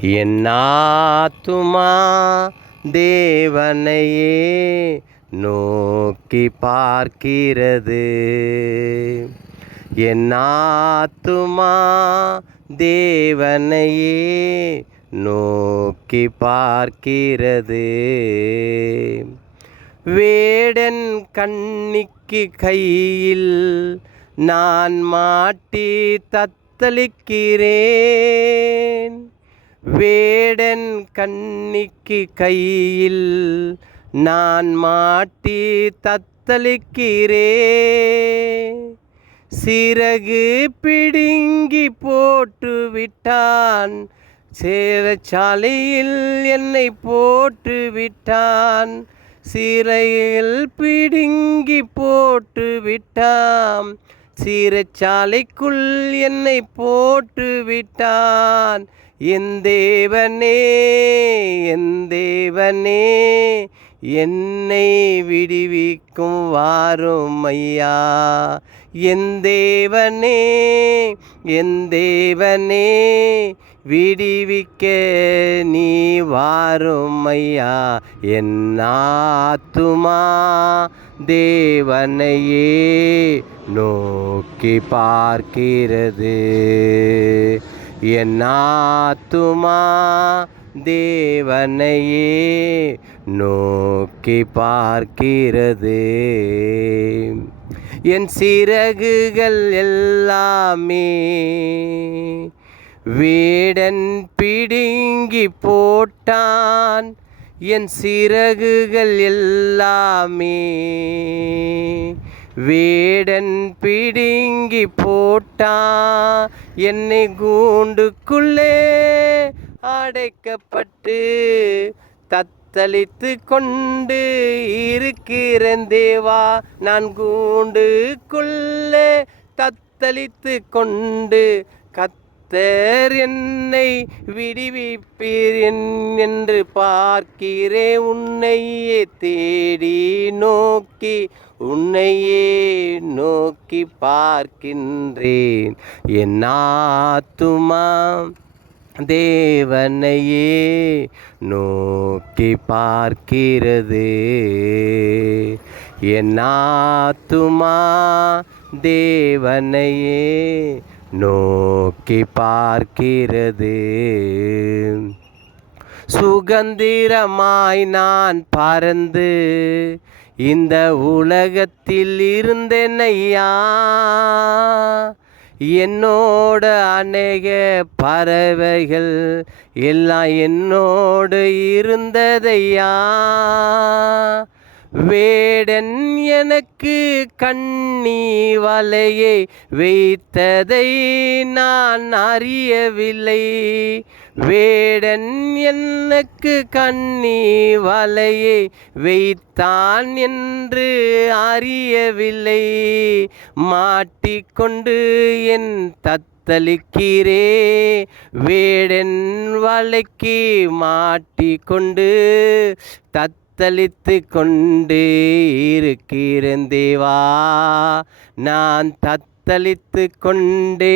என் ஆத்துமா தேவனையே நோக்கி பார்க்கிறது. என் ஆத்துமா தேவனையே நோக்கி பார்க்கிறது. வேடன் கண்ணிக்கு கையில் நான் மாட்டி தத்தளிக்கிறேன். வேடன் கண்ணிக்கு கையில் நான் மாட்டி தத்தளிக்கிறேன். சிறகு பிடுங்கி போட்டு விட்டான், சிறைச்சாலையில் என்னை போட்டு விட்டான். சிறையில் பிடுங்கி போட்டு விட்டான், சிறைச்சாலைக்குள் என்னை போட்டு விட்டான். என் தேவனே, என் தேவனே, என்னை விடுவிக்கும் வாரும் ஐயா. என் தேவனே, என் தேவனே, விடுவிக்க நீ வாரும் ஐயா. என் ஆத்துமா தேவனையே நோக்கி பார்க்கிறது. என் ஆத்துமா தேவனையே நோக்கி பார்க்கிறது. என் சிறகுகள் எல்லாமே வேடன் பிடுங்கி போட்டான். என் சிறகுகள் எல்லாமே வேடன் பிடுங்கி போட்டான். என்னை கூண்டுக்குள்ளே அடைக்கப்பட்டு தத்தளித்து கொண்டு இருக்கிறேன் தேவா. நான் கூண்டுக்குள்ளே தத்தளித்து கொண்டு கர்த்தர் என்னை விடுவிப்பீர் என்று பார்க்கிறேன். உன்னையே தேடி நோக்கி உன்னையே நோக்கி பார்க்கின்றேன். என் ஆத்துமா தேவனையே நோக்கி பார்க்கிறது. என் ஆத்துமா தேவனையே நோக்கி பார்க்கிறது. சுகந்திரமாய் நான் பறந்து இந்த உலகத்தில் இருந்தேனையா. என்னோட அநேக பறவைகள் எல்லாம் என்னோடு இருந்ததையா. வேடன் எனக்கு கண்ணி வலையை வைத்ததை நான் அறியவில்லை. வேடன் எனக்கு கண்ணி வலையை வைத்தான் என்று அறியவில்லை. மாட்டிக்கொண்டு என் தத்தளிக்கிறே. வேடன் வலைக்கு மாட்டிக்கொண்டு தத்தளித்து கொண்டு இருக்கிறேன் தேவா. நான் தத்தளித்து கொண்டே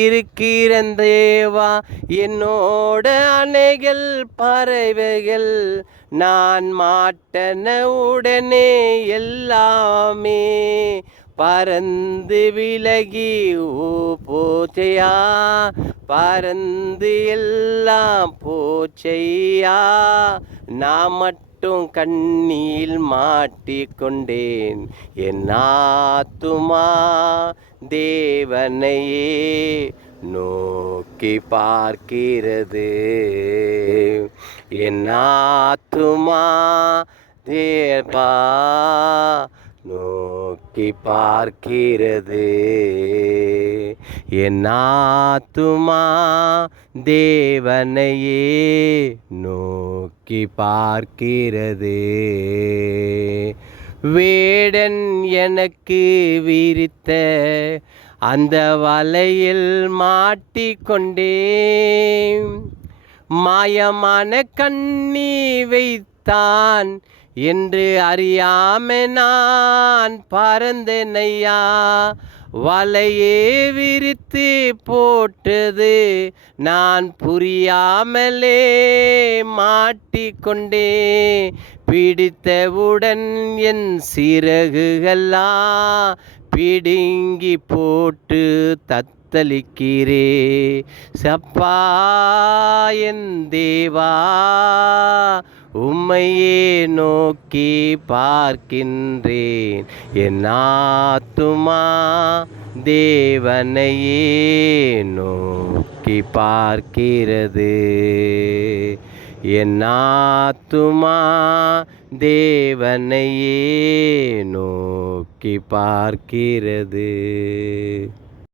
இருக்கிறேன் தேவா. என்னோட அணைகள் பறவைகள் நான் மாட்டன உடனே எல்லாமே பறந்து விலகி போச்சையா. பறந்து எல்லாம் போச்சையா. நான் மட்டும் கண்ணில் மாட்டிக்கொண்டேன். என் ஆத்துமா தேவனையே நோக்கி பார்க்கிறது. என் ஆத்துமா தேவா நோக்கி பார்க்கிறது. என் ஆத்துமா தேவனையே நோக்கி பார்க்கிறது. வேடன் எனக்கு விரித்த அந்த வலையில் மாட்டிக்கொண்டேன். மாயமான கண்ணி வைத்தான் என்று அறியாம நான் பறந்தனையா. வலையே விரித்து போட்டது நான் புரியாமலே மாட்டிக்கொண்டே. பிடித்தவுடன் என் சிறகுகள்லாம் பிடுங்கி போட்டு தத்தளிக்கிறே. சப்பா என் தேவா, உம்மையே நோக்கி பார்க்கின்றேன். என் ஆத்துமா தேவனையே நோக்கி பார்க்கிறது. என் ஆத்துமா தேவனையே நோக்கி பார்க்கிறது.